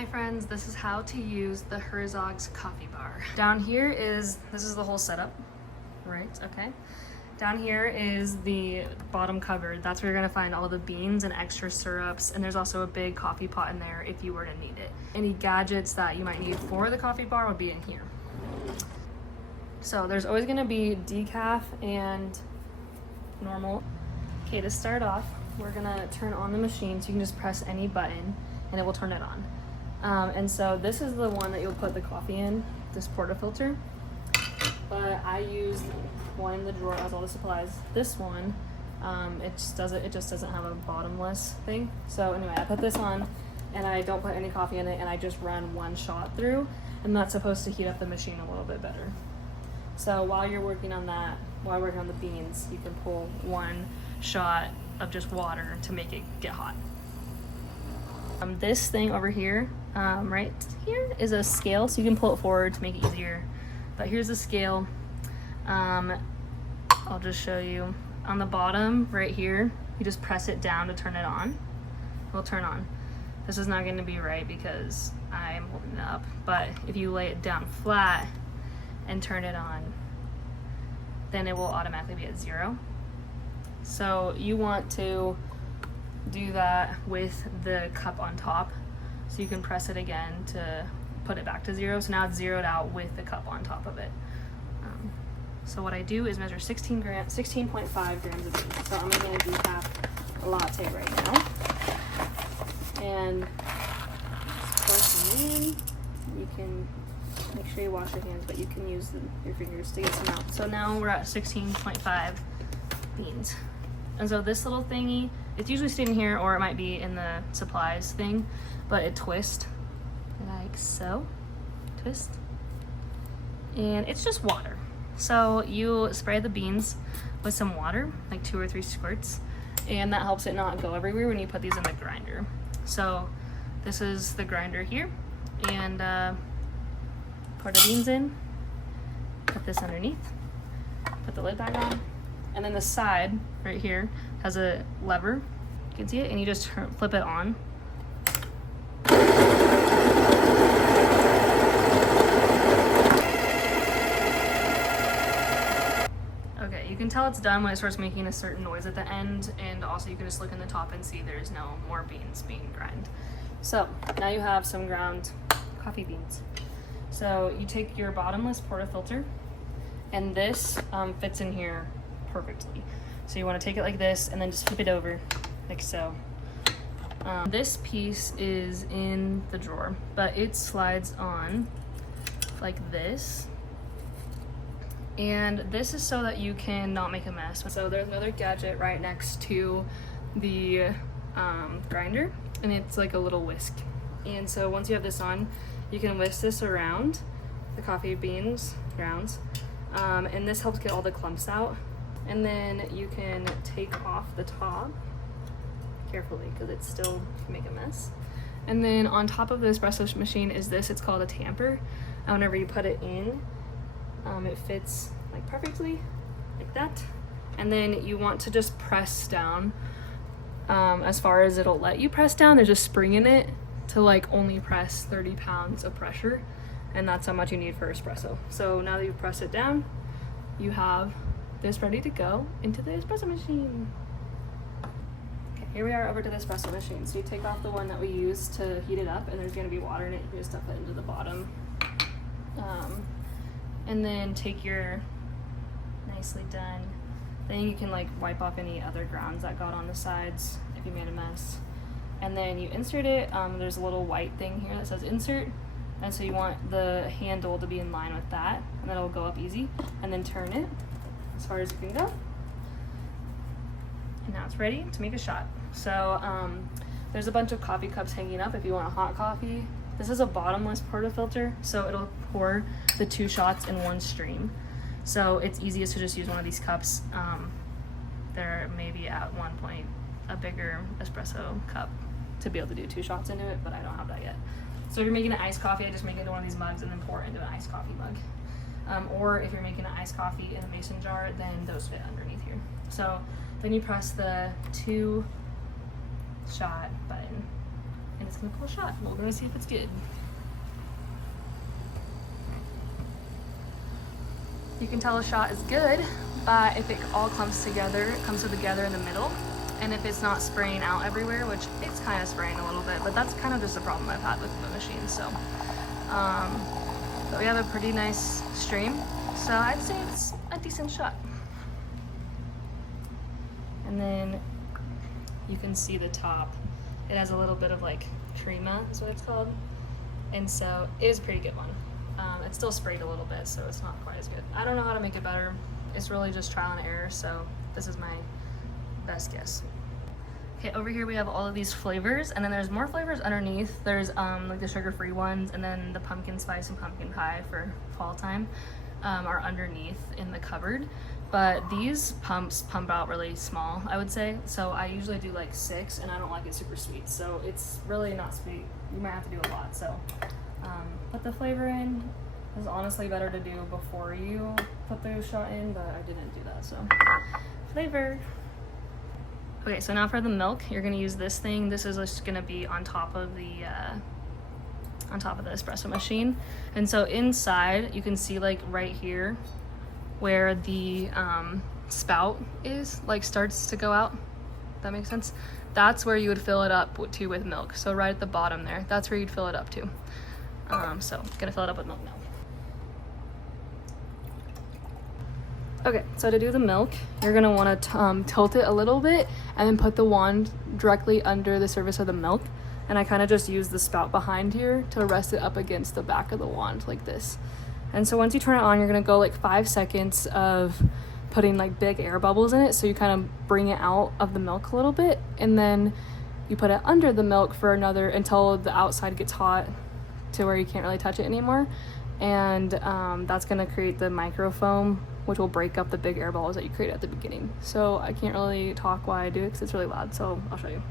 Hi friends, this is how to use the Herzog's coffee bar. Down here this is the whole setup, right? Okay. Down here is the bottom cupboard. That's where you're gonna find all the beans and extra syrups, and there's also a big coffee pot in there if you were to need it. Any gadgets that you might need for the coffee bar would be in here. So there's always gonna be decaf and normal. Okay, to start off, we're gonna turn on the machine, so you can just press any button and it will turn it on. And so this is the one that you'll put the coffee in, this portafilter. But I used one in the drawer as all the supplies. This one, it just doesn't have a bottomless thing. So anyway, I put this on and I don't put any coffee in it, and I just run one shot through, and that's supposed to heat up the machine a little bit better. So while you're working on that, while you're working on the beans, you can pull one shot of just water to make it get hot. This thing over here, right here, is a scale, so you can pull it forward to make it easier. But here's the scale. I'll just show you. On the bottom right here, you just press it down to turn it on. It'll turn on. This is not going to be right because I'm holding it up, but if you lay it down flat and turn it on, then it will automatically be at 0. So you want to do that with the cup on top, so you can press it again to put it back to 0. So now it's zeroed out with the cup on top of it. So what I do is measure 16.5 grams of beans. So I'm making a decaf latte right now, and pour some in. You can make sure you wash your hands, but you can use your fingers to get some out. So now we're at 16.5 beans. And so this little thingy, it's usually sitting here, or it might be in the supplies thing, but it twists like so. Twist. And it's just water. So you spray the beans with some water, like 2 or 3 squirts, and that helps it not go everywhere when you put these in the grinder. So this is the grinder here, and pour the beans in, put this underneath, put the lid back on, and then the side right here has a lever. You can see it, and you just flip it on. Okay, you can tell it's done when it starts making a certain noise at the end, and also you can just look in the top and see there's no more beans being ground. So now you have some ground coffee beans. So you take your bottomless portafilter, and this fits in here perfectly. So you want to take it like this and then just flip it over like so. This piece is in the drawer, but it slides on like this. And this is so that you can not make a mess. So there's another gadget right next to the grinder, and it's like a little whisk. And so once you have this on, you can whisk this around the coffee beans grounds, and this helps get all the clumps out. And then you can take off the top carefully because it still can make a mess. And then on top of the espresso machine is this. It's called a tamper. And whenever you put it in, it fits like perfectly like that. And then you want to just press down as far as it'll let you press down. There's a spring in it to like only press 30 pounds of pressure, and that's how much you need for espresso. So now that you've pressed it down, you have this ready to go into the espresso machine. Okay, here we are over to the espresso machine. So you take off the one that we use to heat it up, and there's going to be water in it. You just stuff it into the bottom, and then take your nicely done thing. You can like wipe off any other grounds that got on the sides if you made a mess, and then you insert it. There's a little white thing here that says insert, and so you want the handle to be in line with that, and then it'll go up easy, and then turn it as far as you can go. And now it's ready to make a shot. So there's a bunch of coffee cups hanging up if you want a hot coffee. This is a bottomless portafilter, so it'll pour the 2 shots in one stream. So it's easiest to just use one of these cups. They're maybe at one point a bigger espresso cup to be able to do 2 shots into it, but I don't have that yet. So if you're making an iced coffee, I just make it into one of these mugs and then pour it into an iced coffee mug. Or if you're making an iced coffee in a mason jar, then those fit underneath here. So then you press the 2 shot button, and it's gonna pull a shot. We're gonna see if it's good. You can tell a shot is good by if it all comes together in the middle, and if it's not spraying out everywhere, which it's kind of spraying a little bit, but that's kind of just a problem I've had with the machine. So, but we have a pretty nice stream, so I'd say it's a decent shot. And then you can see the top. It has a little bit of like crema, is what it's called, and so it was a pretty good one. It's still sprayed a little bit, so it's not quite as good. I don't know how to make it better. It's really just trial and error, so this is my best guess. Okay, over here we have all of these flavors, and then there's more flavors underneath. There's like the sugar-free ones, and then the pumpkin spice and pumpkin pie for fall time are underneath in the cupboard. But these pumps pump out really small, I would say. So I usually do like 6, and I don't like it super sweet. So it's really not sweet. You might have to do a lot. So put the flavor in. It's honestly better to do before you put the shot in, but I didn't do that. So flavor. Okay, so now for the milk, you're gonna use this thing. This is just gonna be on top of the espresso machine. And so inside, you can see like right here where the spout is, like starts to go out. That makes sense? That's where you would fill it up to with milk. So right at the bottom there, that's where you'd fill it up to. So gonna fill it up with milk now. Okay, so to do the milk, you're gonna wanna tilt it a little bit and then put the wand directly under the surface of the milk. And I kind of just use the spout behind here to rest it up against the back of the wand like this. And so once you turn it on, you're gonna go like 5 seconds of putting like big air bubbles in it. So you kind of bring it out of the milk a little bit, and then you put it under the milk for another until the outside gets hot to where you can't really touch it anymore. And that's gonna create the microfoam, which will break up the big air bubbles that you create at the beginning. So I can't really talk while I do it because it's really loud, so I'll show you.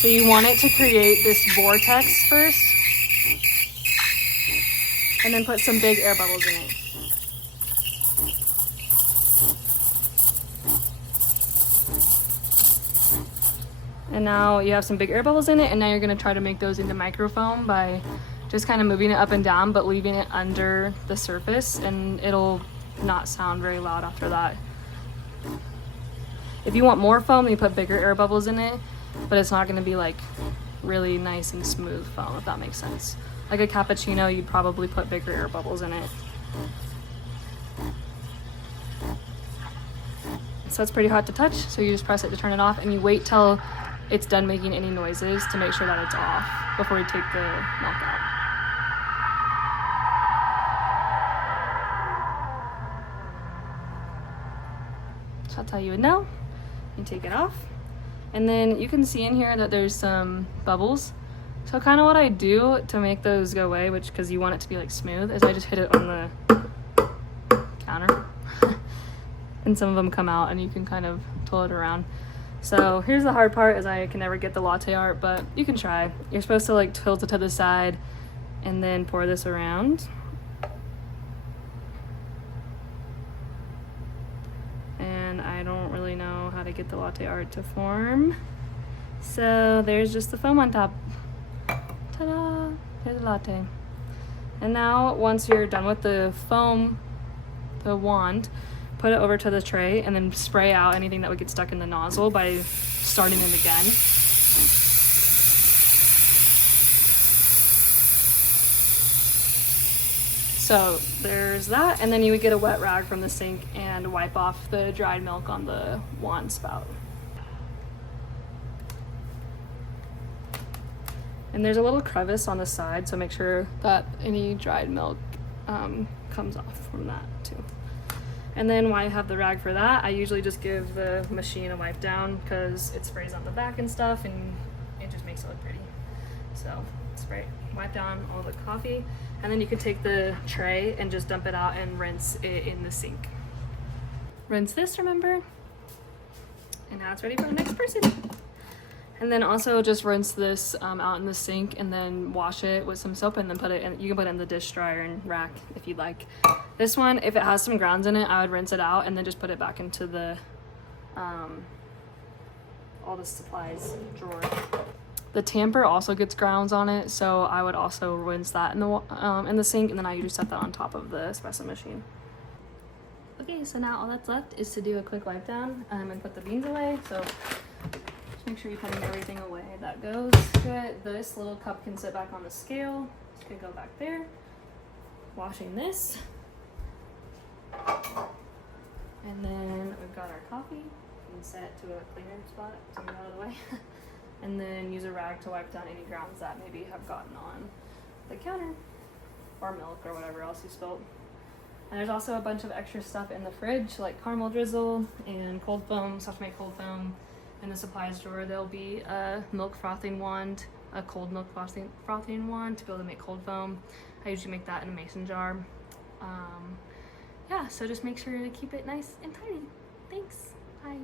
So you want it to create this vortex first, and then put some big air bubbles in it. And now you have some big air bubbles in it, and now you're gonna try to make those into microfoam by just kind of moving it up and down, but leaving it under the surface, and it'll not sound very loud after that. If you want more foam, you put bigger air bubbles in it, but it's not gonna be like really nice and smooth foam, if that makes sense. Like a cappuccino, you'd probably put bigger air bubbles in it. So it's pretty hot to touch, so you just press it to turn it off, and you wait till it's done making any noises to make sure that it's off before you take the milk out. So that's how you would know. You take it off, and then you can see in here that there's some bubbles. So kind of what I do to make those go away, which because you want it to be like smooth, is I just hit it on the counter. And some of them come out, and you can kind of pull it around. So here's the hard part, is I can never get the latte art, but you can try. You're supposed to like tilt it to the side and then pour this around. And I don't really know how to get the latte art to form. So there's just the foam on top. Ta-da! There's a latte. And now once you're done with the foam, the wand, put it over to the tray and then spray out anything that would get stuck in the nozzle by starting it again. So there's that, and then you would get a wet rag from the sink and wipe off the dried milk on the wand spout. And there's a little crevice on the side, so make sure that any dried milk comes off from that too. And then while I have the rag for that, I usually just give the machine a wipe down because it sprays on the back and stuff, and it just makes it look pretty. So wipe down all the coffee, and then you can take the tray and just dump it out and rinse it in the sink. Rinse this, remember? And now it's ready for the next person. And then also just rinse this out in the sink and then wash it with some soap and then put it in, you can put it in the dish dryer and rack if you'd like. This one, if it has some grounds in it, I would rinse it out and then just put it back into the all the supplies drawer. The tamper also gets grounds on it, so I would also rinse that in the sink, and then I usually set that on top of the espresso machine. Okay, so now all that's left is to do a quick wipe down and put the beans away. So just make sure you're putting everything away that goes to it. This little cup can sit back on the scale. It could go back there. Washing this. And then we've got our coffee. You can set it to a cleaner spot to move out of the way. And then use a rag to wipe down any grounds that maybe have gotten on the counter or milk or whatever else you spilled. And there's also a bunch of extra stuff in the fridge like caramel drizzle and cold foam, stuff to make cold foam. In the supplies drawer there'll be a milk frothing wand, a cold milk frothing wand to be able to make cold foam. I usually make that in a mason jar. Yeah, so just make sure to keep it nice and tidy. Thanks. Bye.